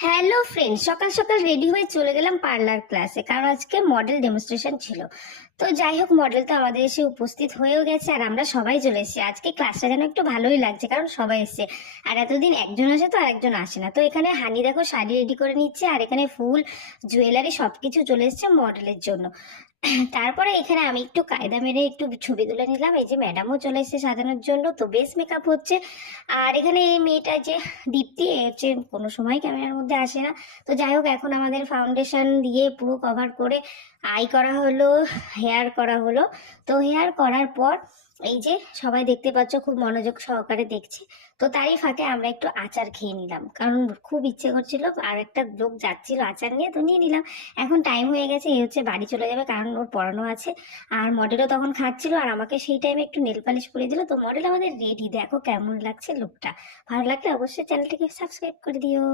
Hello friend, সকাল সকাল ready হয়ে চলে গেলাম পার্লার ক্লাসে, কারণ আজকে মডেল ডেমনস্ট্রেশন ছিল। তো যাই হোক, মডেল তো আমাদের এসে উপস্থিত হয়েও গেছে আর আমরা সবাই চলে এসেছি। আজকে ক্লাসটা যেন একটু ভালোই লাগছে, কারণ সবাই এসেছে। আর এতদিন একজন আসে তো আর একজন আসে না। তো এখানে হানি দেখো শাড়ি রেডি করে নিচ্ছে, আর এখানে ফুল জুয়েলারি সবকিছু চলে এসেছে মডেলের জন্য। তারপরে এখানে আমি একটু কায়দা মেরে একটু ছবি তুলে নিলাম। এই যে ম্যাডামও চলে এসেছে সাজানোর জন্য, তো বেশ মেকআপ হচ্ছে। আর এখানে এই মেয়েটা যে দীপ্তি, এ হচ্ছে কোনো সময় ক্যামেরার মধ্যে আসে না। তো যাই হোক, এখন আমাদের ফাউন্ডেশন দিয়ে পুরো কভার করে আই করা হলো, হেয়ার করা হলো। তো হেয়ার করার পর এই যে সবাই দেখতে পাচ্ছ খুব মনোযোগ সহকারে দেখছে। তো তারই ফাঁকে আমরা একটু আচার খেয়ে নিলাম, কারণ খুব ইচ্ছে করছিল। আর একটা লোক যাচ্ছিল আচার নিয়ে, তো নিয়ে নিলাম। এখন টাইম হয়ে গেছে, এই হচ্ছে বাড়ি চলে যাবে, কারণ ওর পড়ানো আছে। আর মডেলও তখন খাচ্ছিল, আর আমাকে সেই টাইমে একটু নেল পালিশ করে দিল। তো মডেল আমাদের রেডি, দেখো কেমন লাগছে লুকটা। ভালো লাগলে অবশ্যই চ্যানেলটিকে সাবস্ক্রাইব করে দিও।